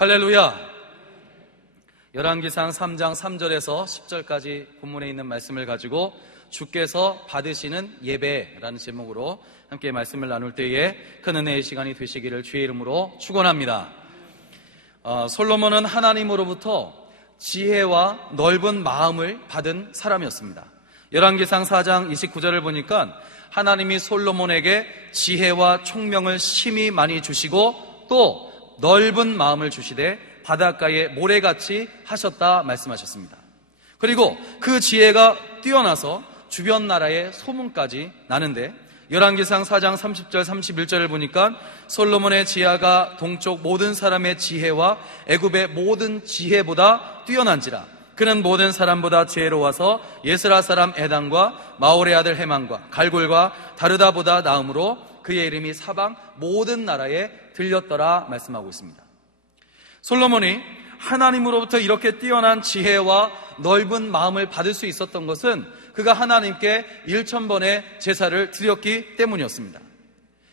할렐루야. 열왕기상 3장 3절에서 10절까지 본문에 있는 말씀을 가지고 주께서 받으시는 예배라는 제목으로 함께 말씀을 나눌 때에 큰 은혜의 시간이 되시기를 주의 이름으로 축원합니다. 솔로몬은 하나님으로부터 지혜와 넓은 마음을 받은 사람이었습니다. 열왕기상 4장 29절을 보니까 하나님이 솔로몬에게 지혜와 총명을 심히 많이 주시고 또 넓은 마음을 주시되 바닷가에 모래같이 하셨다 말씀하셨습니다. 그리고 그 지혜가 뛰어나서 주변 나라의 소문까지 나는데 열왕기상 4장 30절 31절을 보니까 솔로몬의 지혜가 동쪽 모든 사람의 지혜와 애굽의 모든 지혜보다 뛰어난지라 그는 모든 사람보다 지혜로워서 예스라 사람 에단과 마올의 아들 헤만과 갈골과 다르다보다 나음으로 그의 이름이 사방 모든 나라에 들렸더라 말씀하고 있습니다. 솔로몬이 하나님으로부터 이렇게 뛰어난 지혜와 넓은 마음을 받을 수 있었던 것은 그가 하나님께 1000번의 제사를 드렸기 때문이었습니다.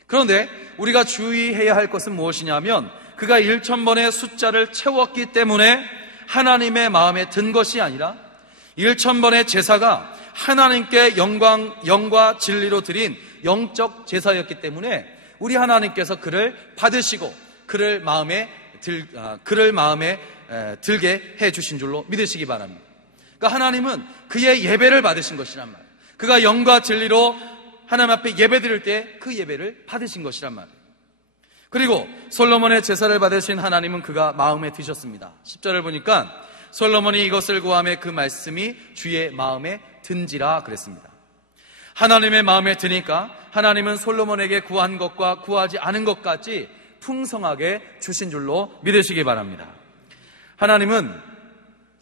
그런데 우리가 주의해야 할 것은 무엇이냐면 그가 1000번의 숫자를 채웠기 때문에 하나님의 마음에 든 것이 아니라 1000번의 제사가 하나님께 영과 진리로 드린 영적 제사였기 때문에 우리 하나님께서 그를 받으시고 그를 마음에 들게 해주신 줄로 믿으시기 바랍니다. 그러니까 하나님은 그의 예배를 받으신 것이란 말이에요. 그가 영과 진리로 하나님 앞에 예배 드릴 때 그 예배를 받으신 것이란 말이에요. 그리고 솔로몬의 제사를 받으신 하나님은 그가 마음에 드셨습니다. 10절을 보니까 솔로몬이 이것을 구하매 그 말씀이 주의 마음에 든지라 그랬습니다. 하나님의 마음에 드니까 하나님은 솔로몬에게 구한 것과 구하지 않은 것까지 풍성하게 주신 줄로 믿으시기 바랍니다. 하나님은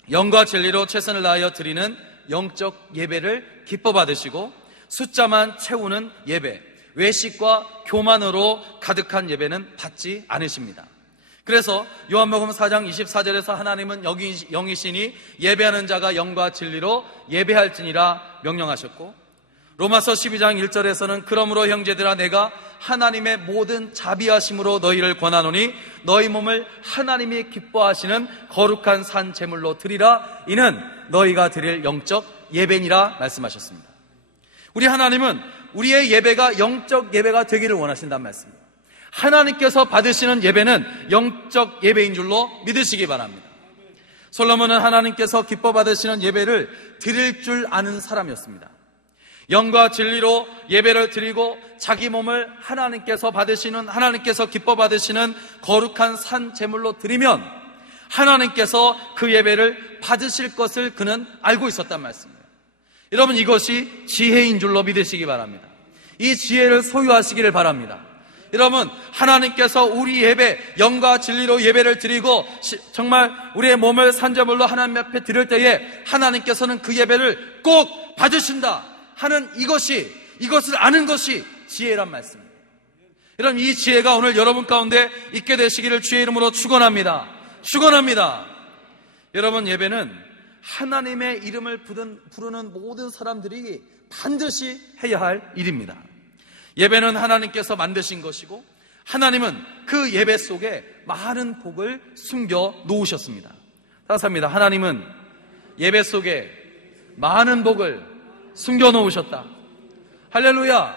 영과 진리로 최선을 다하여 드리는 영적 예배를 기뻐 받으시고 숫자만 채우는 예배, 외식과 교만으로 가득한 예배는 받지 않으십니다. 그래서 요한복음 4장 24절에서 하나님은 영이시니 예배하는 자가 영과 진리로 예배할지니라 명령하셨고 로마서 12장 1절에서는 그러므로 형제들아 내가 하나님의 모든 자비하심으로 너희를 권하노니 너희 몸을 하나님이 기뻐하시는 거룩한 산 제물로 드리라 이는 너희가 드릴 영적 예배니라 말씀하셨습니다. 우리 하나님은 우리의 예배가 영적 예배가 되기를 원하신다는 말씀입니다. 하나님께서 받으시는 예배는 영적 예배인 줄로 믿으시기 바랍니다. 솔로몬은 하나님께서 기뻐 받으시는 예배를 드릴 줄 아는 사람이었습니다. 영과 진리로 예배를 드리고 자기 몸을 하나님께서 기뻐 받으시는 거룩한 산 제물로 드리면 하나님께서 그 예배를 받으실 것을 그는 알고 있었단 말씀이에요. 여러분 이것이 지혜인 줄로 믿으시기 바랍니다. 이 지혜를 소유하시기를 바랍니다. 여러분 하나님께서 우리 예배 영과 진리로 예배를 드리고 정말 우리의 몸을 산제물로 하나님 앞에 드릴 때에 하나님께서는 그 예배를 꼭 받으신다 하는 이것을 아는 것이 지혜란 말씀입니다. 여러분 이 지혜가 오늘 여러분 가운데 있게 되시기를 주의 이름으로 축원합니다. 여러분 예배는 하나님의 이름을 부르는 모든 사람들이 반드시 해야 할 일입니다. 예배는 하나님께서 만드신 것이고 하나님은 그 예배 속에 많은 복을 숨겨 놓으셨습니다. 다시 합니다. 하나님은 예배 속에 많은 복을 숨겨 놓으셨다. 할렐루야.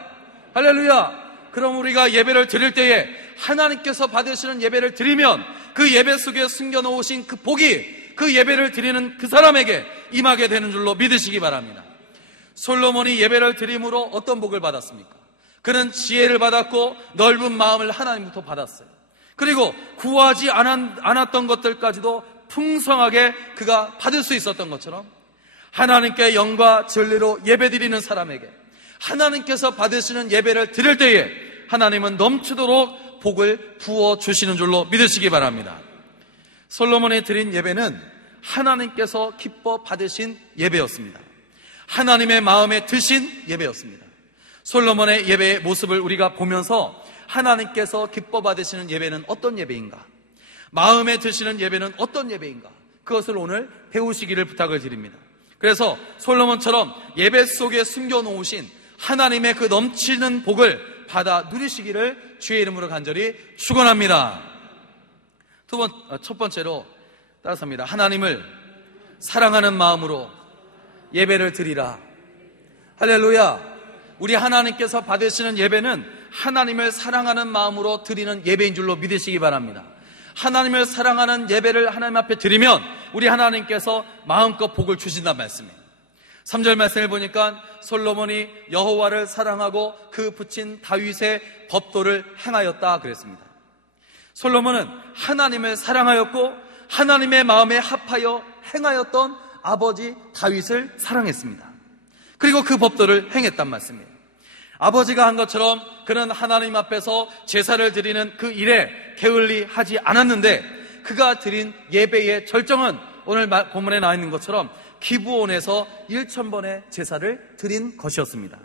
그럼 우리가 예배를 드릴 때에 하나님께서 받으시는 예배를 드리면 그 예배 속에 숨겨 놓으신 그 복이 그 예배를 드리는 그 사람에게 임하게 되는 줄로 믿으시기 바랍니다. 솔로몬이 예배를 드림으로 어떤 복을 받았습니까? 그는 지혜를 받았고 넓은 마음을 하나님부터 받았어요. 그리고 구하지 않았던 것들까지도 풍성하게 그가 받을 수 있었던 것처럼 하나님께 영과 진리로 예배드리는 사람에게 하나님께서 받으시는 예배를 드릴 때에 하나님은 넘치도록 복을 부어주시는 줄로 믿으시기 바랍니다. 솔로몬이 드린 예배는 하나님께서 기뻐 받으신 예배였습니다. 하나님의 마음에 드신 예배였습니다. 솔로몬의 예배의 모습을 우리가 보면서 하나님께서 기뻐 받으시는 예배는 어떤 예배인가? 마음에 드시는 예배는 어떤 예배인가? 그것을 오늘 배우시기를 부탁을 드립니다. 그래서 솔로몬처럼 예배 속에 숨겨놓으신 하나님의 그 넘치는 복을 받아 누리시기를 주의 이름으로 간절히 축원합니다. 첫 번째로 따라서입니다. 하나님을 사랑하는 마음으로 예배를 드리라. 할렐루야. 우리 하나님께서 받으시는 예배는 하나님을 사랑하는 마음으로 드리는 예배인 줄로 믿으시기 바랍니다. 하나님을 사랑하는 예배를 하나님 앞에 드리면 우리 하나님께서 마음껏 복을 주신다는 말씀이에요. 3절 말씀을 보니까 솔로몬이 여호와를 사랑하고 그 붙인 다윗의 법도를 행하였다 그랬습니다. 솔로몬은 하나님을 사랑하였고 하나님의 마음에 합하여 행하였던 아버지 다윗을 사랑했습니다. 그리고 그 법도를 행했단 말씀이에요. 아버지가 한 것처럼 그는 하나님 앞에서 제사를 드리는 그 일에 게을리 하지 않았는데 그가 드린 예배의 절정은 오늘 본문에 나와 있는 것처럼 기브온에서 1000번의 제사를 드린 것이었습니다.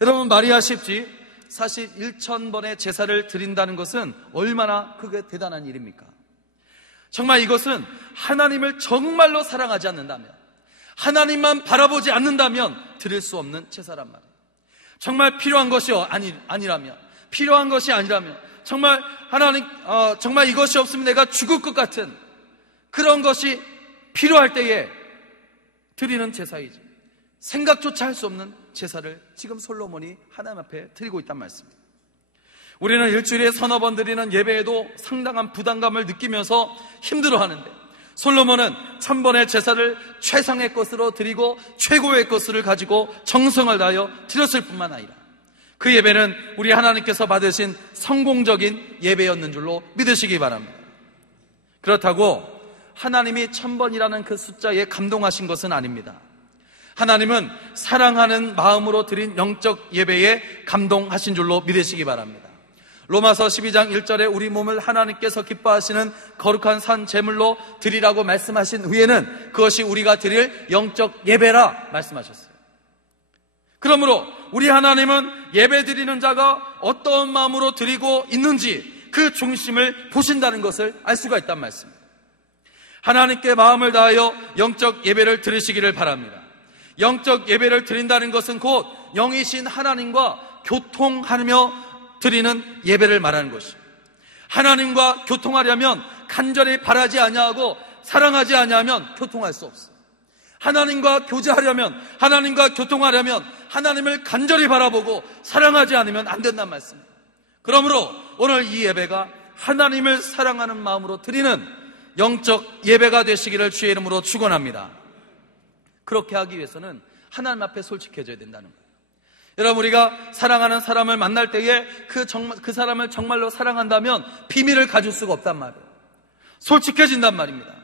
여러분, 말이 쉽지 사실 1000번의 제사를 드린다는 것은 얼마나 그게 대단한 일입니까? 정말 이것은 하나님을 정말로 사랑하지 않는다면, 하나님만 바라보지 않는다면 드릴 수 없는 제사란 말이에요. 정말 필요한 것이 아니라면, 필요한 것이 아니라면, 정말 정말 이것이 없으면 내가 죽을 것 같은 그런 것이 필요할 때에 드리는 제사이지, 생각조차 할 수 없는 제사를 지금 솔로몬이 하나님 앞에 드리고 있단 말씀입니다. 우리는 일주일에 서너 번 드리는 예배에도 상당한 부담감을 느끼면서 힘들어하는데 솔로몬은 1000번의 제사를 최상의 것으로 드리고 최고의 것을 가지고 정성을 다하여 드렸을 뿐만 아니라 그 예배는 우리 하나님께서 받으신 성공적인 예배였는 줄로 믿으시기 바랍니다. 그렇다고 하나님이 1000번이라는 그 숫자에 감동하신 것은 아닙니다. 하나님은 사랑하는 마음으로 드린 영적 예배에 감동하신 줄로 믿으시기 바랍니다. 로마서 12장 1절에 우리 몸을 하나님께서 기뻐하시는 거룩한 산 제물로 드리라고 말씀하신 후에는 그것이 우리가 드릴 영적 예배라 말씀하셨어요. 그러므로 우리 하나님은 예배 드리는 자가 어떤 마음으로 드리고 있는지 그 중심을 보신다는 것을 알 수가 있단 말씀입니다. 하나님께 마음을 다하여 영적 예배를 드리시기를 바랍니다. 영적 예배를 드린다는 것은 곧 영이신 하나님과 교통하며 드리는 예배를 말하는 것입니다. 하나님과 교통하려면 간절히 바라지 아니하고 사랑하지 아니하면 교통할 수 없어요. 하나님과 교제하려면, 하나님과 교통하려면 하나님을 간절히 바라보고 사랑하지 않으면 안 된다는 말씀입니다. 그러므로 오늘 이 예배가 하나님을 사랑하는 마음으로 드리는 영적 예배가 되시기를 주의 이름으로 축원합니다. 그렇게 하기 위해서는 하나님 앞에 솔직해져야 된다는 거예요. 여러분, 우리가 사랑하는 사람을 만날 때에 그 사람을 정말로 사랑한다면 비밀을 가질 수가 없단 말이에요. 솔직해진단 말입니다.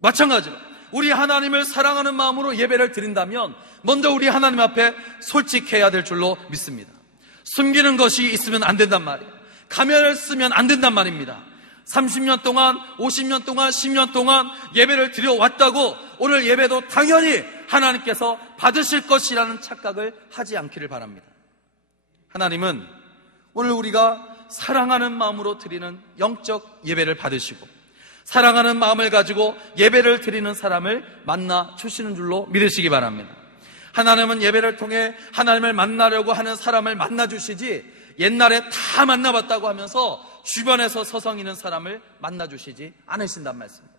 마찬가지로 우리 하나님을 사랑하는 마음으로 예배를 드린다면 먼저 우리 하나님 앞에 솔직해야 될 줄로 믿습니다. 숨기는 것이 있으면 안 된단 말이에요. 가면을 쓰면 안 된단 말입니다. 30년 동안, 50년 동안, 10년 동안 예배를 드려왔다고 오늘 예배도 당연히 하나님께서 받으실 것이라는 착각을 하지 않기를 바랍니다. 하나님은 오늘 우리가 사랑하는 마음으로 드리는 영적 예배를 받으시고 사랑하는 마음을 가지고 예배를 드리는 사람을 만나 주시는 줄로 믿으시기 바랍니다. 하나님은 예배를 통해 하나님을 만나려고 하는 사람을 만나 주시지 옛날에 다 만나봤다고 하면서 주변에서 서성이는 사람을 만나 주시지 않으신단 말씀입니다.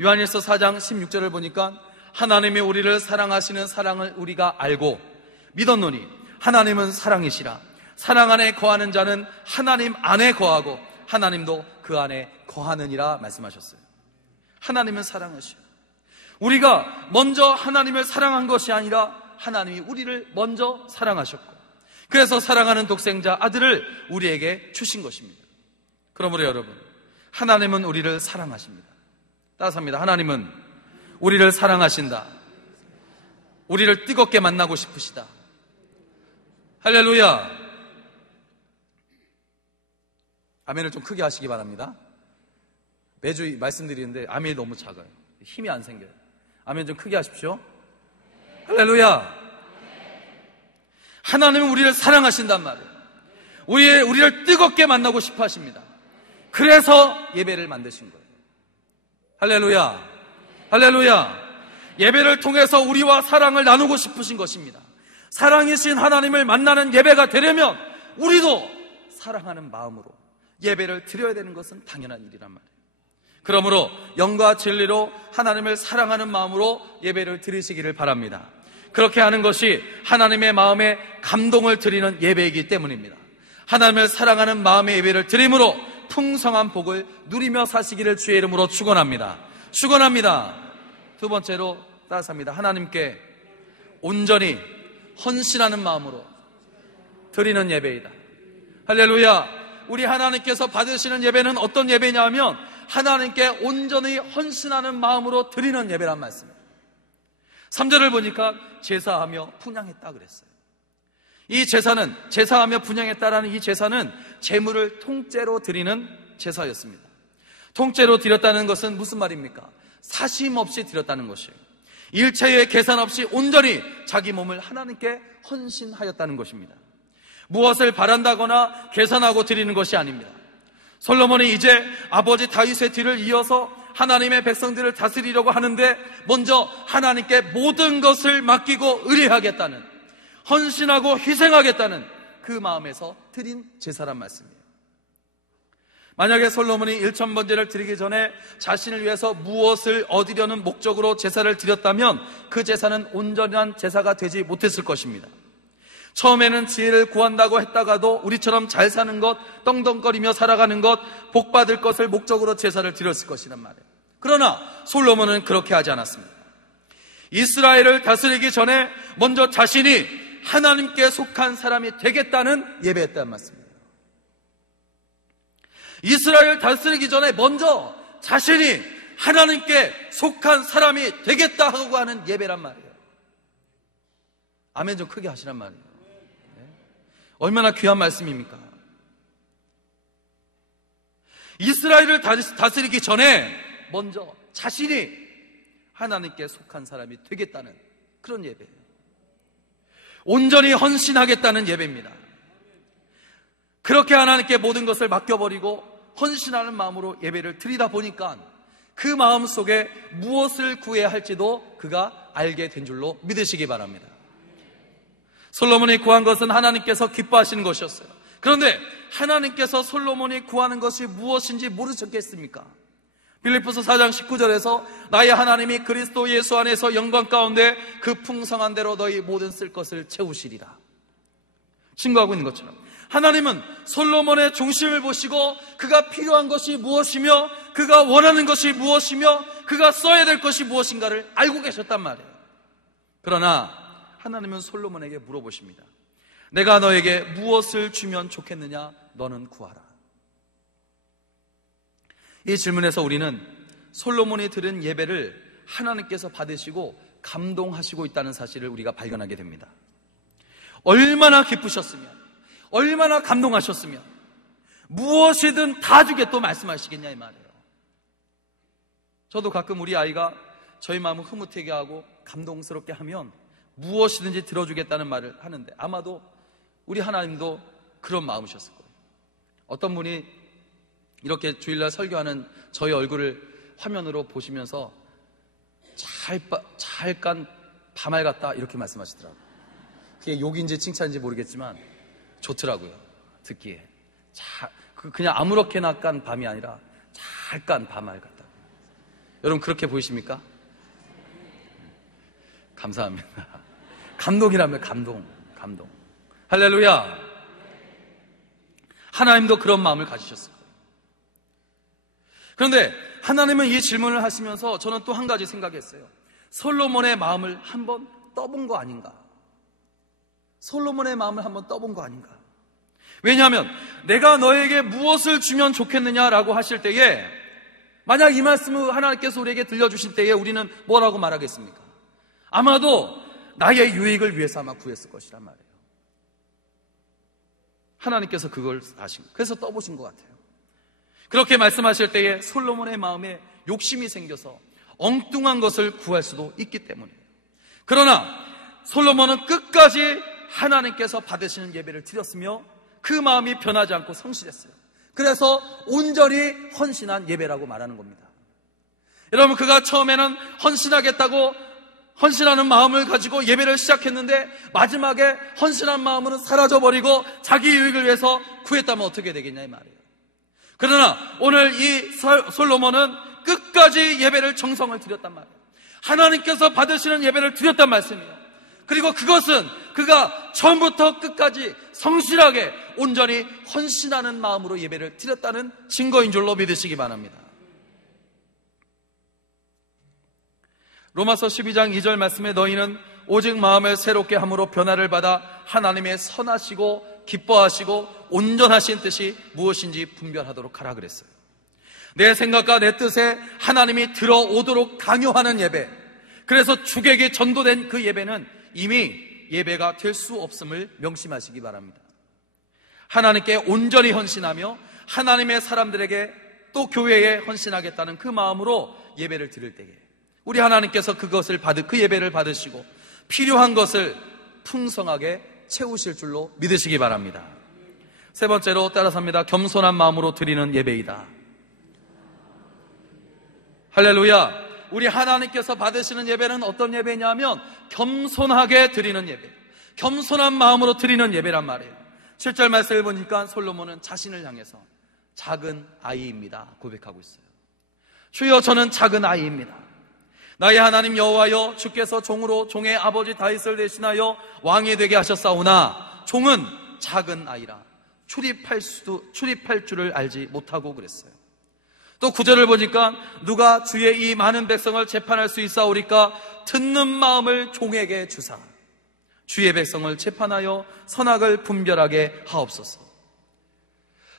요한일서 4장 16절을 보니까 하나님이 우리를 사랑하시는 사랑을 우리가 알고 믿었노니 하나님은 사랑이시라. 사랑 안에 거하는 자는 하나님 안에 거하고 하나님도 그 안에 거하느니라 말씀하셨어요. 하나님은 사랑이시라. 우리가 먼저 하나님을 사랑한 것이 아니라 하나님이 우리를 먼저 사랑하셨고 그래서 사랑하는 독생자 아들을 우리에게 주신 것입니다. 그러므로 여러분, 하나님은 우리를 사랑하십니다. 따라합니다. 하나님은 우리를 사랑하신다. 우리를 뜨겁게 만나고 싶으시다. 할렐루야. 아멘을 좀 크게 하시기 바랍니다. 매주 말씀드리는데 아멘이 너무 작아요. 힘이 안 생겨요. 아멘 좀 크게 하십시오. 할렐루야. 하나님은 우리를 사랑하신단 말이에요. 우리를 뜨겁게 만나고 싶어 하십니다. 그래서 예배를 만드신 거예요. 할렐루야. 할렐루야. 예배를 통해서 우리와 사랑을 나누고 싶으신 것입니다. 사랑이신 하나님을 만나는 예배가 되려면 우리도 사랑하는 마음으로 예배를 드려야 되는 것은 당연한 일이란 말이에요. 그러므로 영과 진리로 하나님을 사랑하는 마음으로 예배를 드리시기를 바랍니다. 그렇게 하는 것이 하나님의 마음에 감동을 드리는 예배이기 때문입니다. 하나님을 사랑하는 마음의 예배를 드림으로 풍성한 복을 누리며 사시기를 주의 이름으로 축원합니다. 축원합니다. 두 번째로 따라합니다. 하나님께 온전히 헌신하는 마음으로 드리는 예배이다. 할렐루야. 우리 하나님께서 받으시는 예배는 어떤 예배냐면 하나님께 온전히 헌신하는 마음으로 드리는 예배란 말씀입니다. 3절을 보니까 제사하며 분향했다 그랬어요. 이 제사는, 제사하며 분향했다라는 이 제사는 제물을 통째로 드리는 제사였습니다. 통째로 드렸다는 것은 무슨 말입니까? 사심 없이 드렸다는 것이에요. 일체의 계산 없이 온전히 자기 몸을 하나님께 헌신하였다는 것입니다. 무엇을 바란다거나 계산하고 드리는 것이 아닙니다. 솔로몬이 이제 아버지 다윗의 뒤를 이어서 하나님의 백성들을 다스리려고 하는데 먼저 하나님께 모든 것을 맡기고 의뢰하겠다는, 헌신하고 희생하겠다는 그 마음에서 드린 제사란 말씀이에요. 만약에 솔로몬이 1000번제를 드리기 전에 자신을 위해서 무엇을 얻으려는 목적으로 제사를 드렸다면 그 제사는 온전한 제사가 되지 못했을 것입니다. 처음에는 지혜를 구한다고 했다가도 우리처럼 잘 사는 것, 떵떵거리며 살아가는 것, 복받을 것을 목적으로 제사를 드렸을 것이란 말이에요. 그러나 솔로몬은 그렇게 하지 않았습니다. 이스라엘을 다스리기 전에 먼저 자신이 하나님께 속한 사람이 되겠다는 예배였다는 말씀입니다. 이스라엘을 다스리기 전에 먼저 자신이 하나님께 속한 사람이 되겠다 하고 하는 예배란 말이에요. 아멘 좀 크게 하시란 말이에요. 얼마나 귀한 말씀입니까? 이스라엘을 다스리기 전에 먼저 자신이 하나님께 속한 사람이 되겠다는 그런 예배예요. 온전히 헌신하겠다는 예배입니다. 그렇게 하나님께 모든 것을 맡겨버리고 헌신하는 마음으로 예배를 드리다 보니까 그 마음 속에 무엇을 구해야 할지도 그가 알게 된 줄로 믿으시기 바랍니다. 솔로몬이 구한 것은 하나님께서 기뻐하시는 것이었어요. 그런데 하나님께서 솔로몬이 구하는 것이 무엇인지 모르셨겠습니까? 빌립보서 4장 19절에서 나의 하나님이 그리스도 예수 안에서 영광 가운데 그 풍성한 대로 너희 모든 쓸 것을 채우시리라 증거하고 있는 것처럼 하나님은 솔로몬의 중심을 보시고 그가 필요한 것이 무엇이며 그가 원하는 것이 무엇이며 그가 써야 될 것이 무엇인가를 알고 계셨단 말이에요. 그러나 하나님은 솔로몬에게 물어보십니다. 내가 너에게 무엇을 주면 좋겠느냐? 너는 구하라. 이 질문에서 우리는 솔로몬이 드린 예배를 하나님께서 받으시고 감동하시고 있다는 사실을 우리가 발견하게 됩니다. 얼마나 기쁘셨으면, 얼마나 감동하셨으면 무엇이든 다 주겠다고 말씀하시겠냐 이 말이에요. 저도 가끔 우리 아이가 저희 마음을 흐뭇하게 하고 감동스럽게 하면 무엇이든지 들어주겠다는 말을 하는데 아마도 우리 하나님도 그런 마음이셨을 거예요. 어떤 분이 이렇게 주일날 설교하는 저희 얼굴을 화면으로 보시면서 잘 깐 밤알 같다 이렇게 말씀하시더라고요. 그게 욕인지 칭찬인지 모르겠지만 좋더라고요. 듣기에. 그냥 아무렇게나 깐 밤이 아니라 잘 깐 밤알 같다. 여러분 그렇게 보이십니까? 감사합니다. 감동이라면 감동. 할렐루야. 하나님도 그런 마음을 가지셨을 거예요. 그런데 하나님은 이 질문을 하시면서 저는 또 한 가지 생각했어요. 솔로몬의 마음을 한번 떠본 거 아닌가? 솔로몬의 마음을 한번 떠본 거 아닌가? 왜냐하면 내가 너에게 무엇을 주면 좋겠느냐라고 하실 때에 만약 이 말씀을 하나님께서 우리에게 들려주실 때에 우리는 뭐라고 말하겠습니까? 아마도 나의 유익을 위해서 아마 구했을 것이란 말이에요. 하나님께서 그걸 아신 거예요. 그래서 떠보신 것 같아요. 그렇게 말씀하실 때에 솔로몬의 마음에 욕심이 생겨서 엉뚱한 것을 구할 수도 있기 때문이에요. 그러나 솔로몬은 끝까지 하나님께서 받으시는 예배를 드렸으며 그 마음이 변하지 않고 성실했어요. 그래서 온전히 헌신한 예배라고 말하는 겁니다. 여러분 그가 처음에는 헌신하는 마음을 가지고 예배를 시작했는데 마지막에 헌신한 마음은 사라져버리고 자기 유익을 위해서 구했다면 어떻게 되겠냐 이 말이에요. 그러나 오늘 이 솔로몬은 끝까지 예배를 정성을 드렸단 말이에요. 하나님께서 받으시는 예배를 드렸단 말씀이에요. 그리고 그것은 그가 처음부터 끝까지 성실하게 온전히 헌신하는 마음으로 예배를 드렸다는 증거인 줄로 믿으시기 바랍니다. 로마서 12장 2절 말씀에 너희는 오직 마음을 새롭게 함으로 변화를 받아 하나님의 선하시고 기뻐하시고 온전하신 뜻이 무엇인지 분별하도록 하라 그랬어요. 내 생각과 내 뜻에 하나님이 들어오도록 강요하는 예배, 그래서 주객에 전도된 그 예배는 이미 예배가 될 수 없음을 명심하시기 바랍니다. 하나님께 온전히 헌신하며 하나님의 사람들에게 또 교회에 헌신하겠다는 그 마음으로 예배를 드릴 때에 우리 하나님께서 그것을 그 예배를 받으시고 필요한 것을 풍성하게 채우실 줄로 믿으시기 바랍니다. 세 번째로 따라서 합니다. 겸손한 마음으로 드리는 예배이다. 할렐루야. 우리 하나님께서 받으시는 예배는 어떤 예배냐면 겸손하게 드리는 예배, 겸손한 마음으로 드리는 예배란 말이에요. 7절 말씀을 보니까 솔로몬은 자신을 향해서 작은 아이입니다 고백하고 있어요. 주여, 저는 작은 아이입니다. 나의 하나님 여호와여, 주께서 종으로 종의 아버지 다윗을 대신하여 왕이 되게 하셨사오나 종은 작은 아이라 출입할 줄을 알지 못하고 그랬어요. 또 9절을 보니까 누가 주의 이 많은 백성을 재판할 수 있사오리까 듣는 마음을 종에게 주사 주의 백성을 재판하여 선악을 분별하게 하옵소서.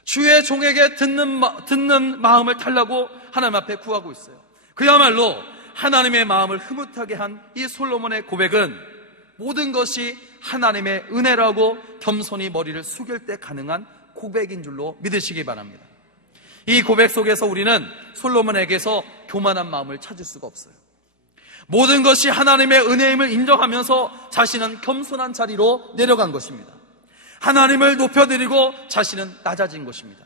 주의 종에게 듣는 마음을 달라고 하나님 앞에 구하고 있어요. 그야말로 하나님의 마음을 흐뭇하게 한 이 솔로몬의 고백은 모든 것이 하나님의 은혜라고 겸손히 머리를 숙일 때 가능한 고백인 줄로 믿으시기 바랍니다. 이 고백 속에서 우리는 솔로몬에게서 교만한 마음을 찾을 수가 없어요. 모든 것이 하나님의 은혜임을 인정하면서 자신은 겸손한 자리로 내려간 것입니다. 하나님을 높여드리고 자신은 낮아진 것입니다.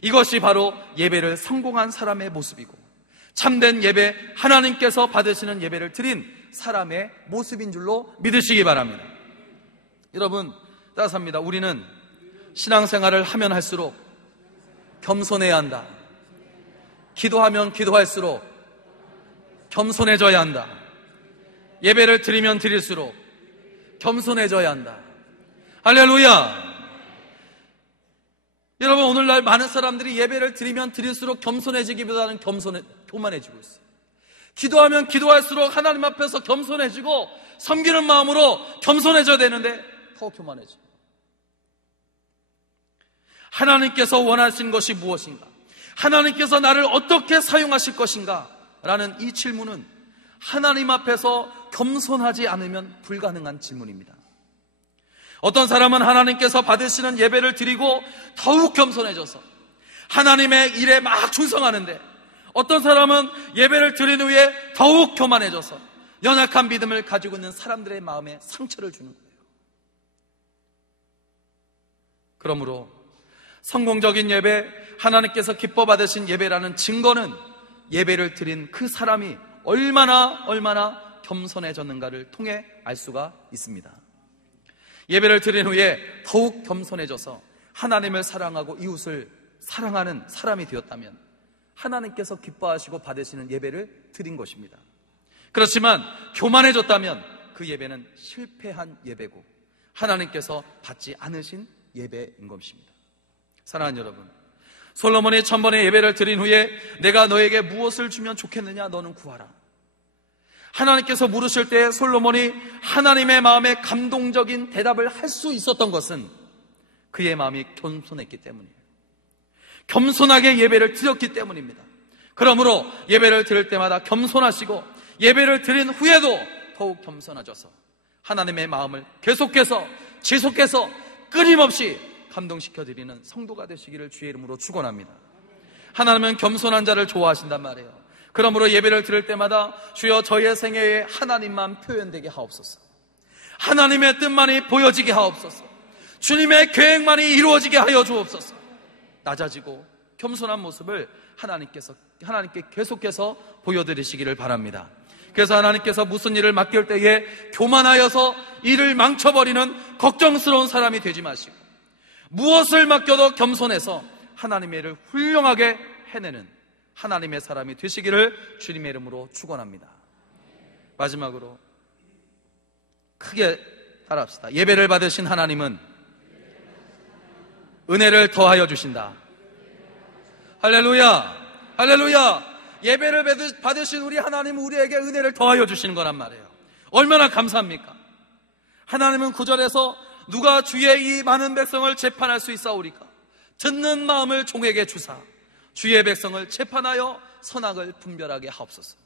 이것이 바로 예배를 성공한 사람의 모습이고 참된 예배, 하나님께서 받으시는 예배를 드린 사람의 모습인 줄로 믿으시기 바랍니다. 여러분, 따라서합니다. 우리는 신앙생활을 하면 할수록 겸손해야 한다. 기도하면 기도할수록 겸손해져야 한다. 예배를 드리면 드릴수록 겸손해져야 한다. 할렐루야. 여러분, 오늘날 많은 사람들이 예배를 드리면 드릴수록 겸손해지기보다는 교만해지고 있어요. 기도하면 기도할수록 하나님 앞에서 겸손해지고 섬기는 마음으로 겸손해져야 되는데 더 교만해지고. 하나님께서 원하신 것이 무엇인가? 하나님께서 나를 어떻게 사용하실 것인가? 라는 이 질문은 하나님 앞에서 겸손하지 않으면 불가능한 질문입니다. 어떤 사람은 하나님께서 받으시는 예배를 드리고 더욱 겸손해져서 하나님의 일에 막 충성하는데, 어떤 사람은 예배를 드린 후에 더욱 교만해져서 연약한 믿음을 가지고 있는 사람들의 마음에 상처를 주는 거예요. 그러므로 성공적인 예배, 하나님께서 기뻐 받으신 예배라는 증거는 예배를 드린 그 사람이 얼마나 겸손해졌는가를 통해 알 수가 있습니다. 예배를 드린 후에 더욱 겸손해져서 하나님을 사랑하고 이웃을 사랑하는 사람이 되었다면 하나님께서 기뻐하시고 받으시는 예배를 드린 것입니다. 그렇지만 교만해졌다면 그 예배는 실패한 예배고 하나님께서 받지 않으신 예배인 것입니다. 사랑하는 여러분, 솔로몬이 천번의 예배를 드린 후에 내가 너에게 무엇을 주면 좋겠느냐? 너는 구하라. 하나님께서 물으실 때 솔로몬이 하나님의 마음에 감동적인 대답을 할 수 있었던 것은 그의 마음이 겸손했기 때문이에요. 겸손하게 예배를 드렸기 때문입니다. 그러므로 예배를 드릴 때마다 겸손하시고 예배를 드린 후에도 더욱 겸손해져서 하나님의 마음을 계속해서 지속해서 끊임없이 감동시켜드리는 성도가 되시기를 주의 이름으로 축원합니다. 하나님은 겸손한 자를 좋아하신단 말이에요. 그러므로 예배를 드릴 때마다 주여 저의 생애에 하나님만 표현되게 하옵소서. 하나님의 뜻만이 보여지게 하옵소서. 주님의 계획만이 이루어지게 하여 주옵소서. 낮아지고 겸손한 모습을 하나님께 계속해서 보여드리시기를 바랍니다. 그래서 하나님께서 무슨 일을 맡길 때에 교만하여서 일을 망쳐버리는 걱정스러운 사람이 되지 마시고 무엇을 맡겨도 겸손해서 하나님의 일을 훌륭하게 해내는 하나님의 사람이 되시기를 주님의 이름으로 축원합니다. 마지막으로 크게 따라합시다. 예배를 받으신 하나님은 은혜를 더하여 주신다. 할렐루야, 할렐루야. 예배를 받으신 우리 하나님은 우리에게 은혜를 더하여 주시는 거란 말이에요. 얼마나 감사합니까? 하나님은 9절에서 누가 주의 이 많은 백성을 재판할 수 있사오리까? 듣는 마음을 종에게 주사 주의 백성을 재판하여 선악을 분별하게 하옵소서.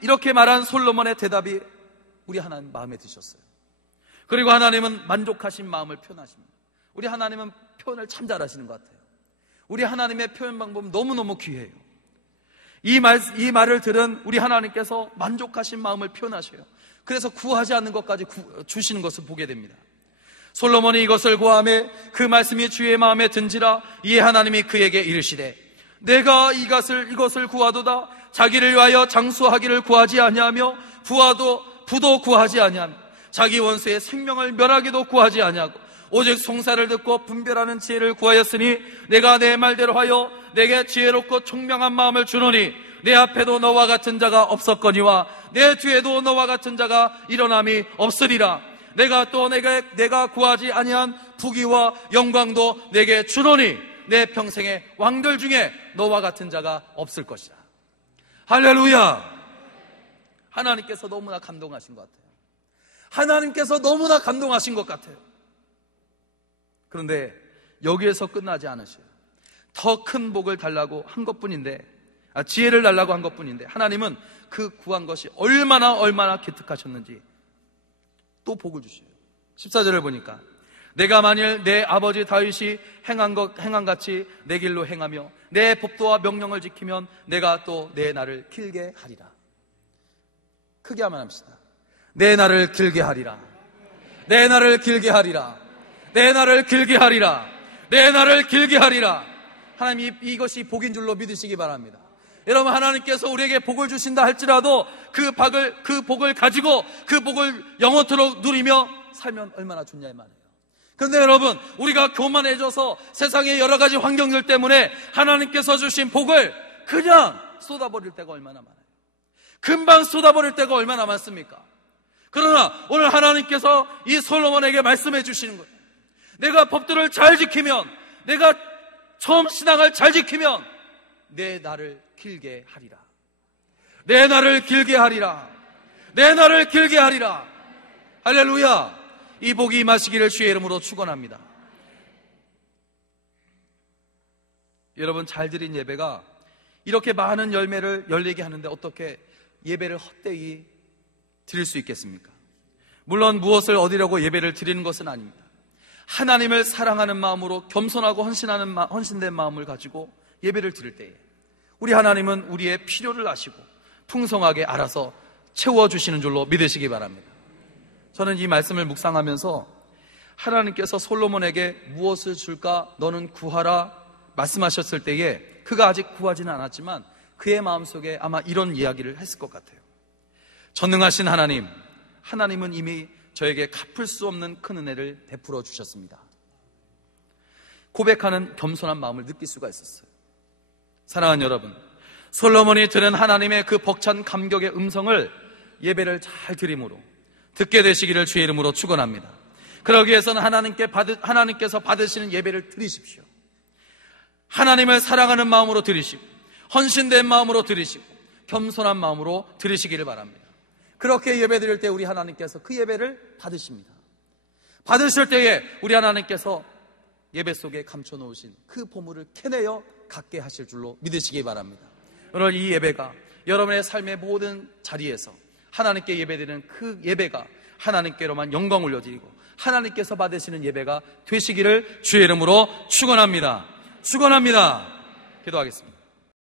이렇게 말한 솔로몬의 대답이 우리 하나님 마음에 드셨어요. 그리고 하나님은 만족하신 마음을 표현하십니다. 우리 하나님은 표현을 참 잘하시는 것 같아요. 우리 하나님의 표현 방법은 너무너무 귀해요. 이 말을 들은 우리 하나님께서 만족하신 마음을 표현하셔요. 그래서 구하지 않는 것까지 주시는 것을 보게 됩니다. 솔로몬이 이것을 구하매 그 말씀이 주의 마음에 든지라 이에 하나님이 그에게 이르시되 내가 이것을 구하도다. 자기를 위하여 장수하기를 구하지 아니하며 부도 구하지 아니하며 자기 원수의 생명을 멸하기도 구하지 아니하고 오직 송사를 듣고 분별하는 지혜를 구하였으니 내가 내 말대로 하여 내게 지혜롭고 총명한 마음을 주노니 내 앞에도 너와 같은 자가 없었거니와 내 뒤에도 너와 같은 자가 일어남이 없으리라. 내가 구하지 아니한 부귀와 영광도 내게 주노니 내 평생의 왕들 중에 너와 같은 자가 없을 것이다. 할렐루야. 하나님께서 너무나 감동하신 것 같아요. 하나님께서 너무나 감동하신 것 같아요. 그런데 여기에서 끝나지 않으셔요. 더 큰 복을 달라고 한 것뿐인데, 지혜를 달라고 한 것뿐인데 하나님은 그 구한 것이 얼마나 기특하셨는지 또 복을 주셔요. 14절을 보니까 내가 만일 내 아버지 다윗이 행한 같이 내 길로 행하며 내 법도와 명령을 지키면 내가 또 내 날을 길게 하리라. 크게 한번 합시다. 내 날을 길게 하리라. 내 날을 길게 하리라. 내 날을 길게 하리라. 내 날을 길게 하리라. 하나님 이것이 복인 줄로 믿으시기 바랍니다. 여러분, 하나님께서 우리에게 복을 주신다 할지라도 그 복을 가지고 그 복을 영원토록 누리며 살면 얼마나 좋냐 이 말이에요. 그런데 여러분, 우리가 교만해져서 세상의 여러 가지 환경들 때문에 하나님께서 주신 복을 그냥 쏟아버릴 때가 얼마나 많아요. 금방 쏟아버릴 때가 얼마나 많습니까? 그러나 오늘 하나님께서 이 솔로몬에게 말씀해 주시는 거예요. 내가 법들을 잘 지키면, 내가 처음 신앙을 잘 지키면 내 날을 길게 하리라. 내 날을 길게 하리라. 내 날을 길게 하리라. 할렐루야. 이 복이 임하시기를 주의 이름으로 축원합니다. 여러분, 잘 드린 예배가 이렇게 많은 열매를 열리게 하는데 어떻게 예배를 헛되이 드릴 수 있겠습니까? 물론 무엇을 얻으려고 예배를 드리는 것은 아닙니다. 하나님을 사랑하는 마음으로 겸손하고 헌신된 마음을 가지고 예배를 드릴 때에 우리 하나님은 우리의 필요를 아시고 풍성하게 알아서 채워주시는 줄로 믿으시기 바랍니다. 저는 이 말씀을 묵상하면서 하나님께서 솔로몬에게 무엇을 줄까 너는 구하라 말씀하셨을 때에 그가 아직 구하지는 않았지만 그의 마음속에 아마 이런 이야기를 했을 것 같아요. 전능하신 하나님은 이미 저에게 갚을 수 없는 큰 은혜를 베풀어 주셨습니다. 고백하는 겸손한 마음을 느낄 수가 있었어요. 사랑하는 여러분, 솔로몬이 들은 하나님의 그 벅찬 감격의 음성을 예배를 잘 드림으로 듣게 되시기를 주의 이름으로 축원합니다. 그러기 위해서는 하나님께서 받으시는 예배를 드리십시오. 하나님을 사랑하는 마음으로 드리시고 헌신된 마음으로 드리시고 겸손한 마음으로 드리시기를 바랍니다. 그렇게 예배 드릴 때 우리 하나님께서 그 예배를 받으십니다. 받으실 때에 우리 하나님께서 예배 속에 감춰놓으신 그 보물을 캐내어 갖게 하실 줄로 믿으시기 바랍니다. 오늘 이 예배가 여러분의 삶의 모든 자리에서 하나님께 예배드리는 그 예배가 하나님께로만 영광 올려드리고 하나님께서 받으시는 예배가 되시기를 주의 이름으로 축원합니다. 축원합니다. 기도하겠습니다.